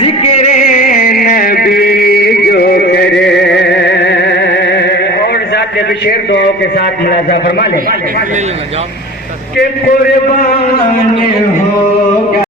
ذکر نبی جو کرے. اور ذات کے شعر دعاؤں کے ساتھ ملاحظہ فرما لیں کہ قربان ہو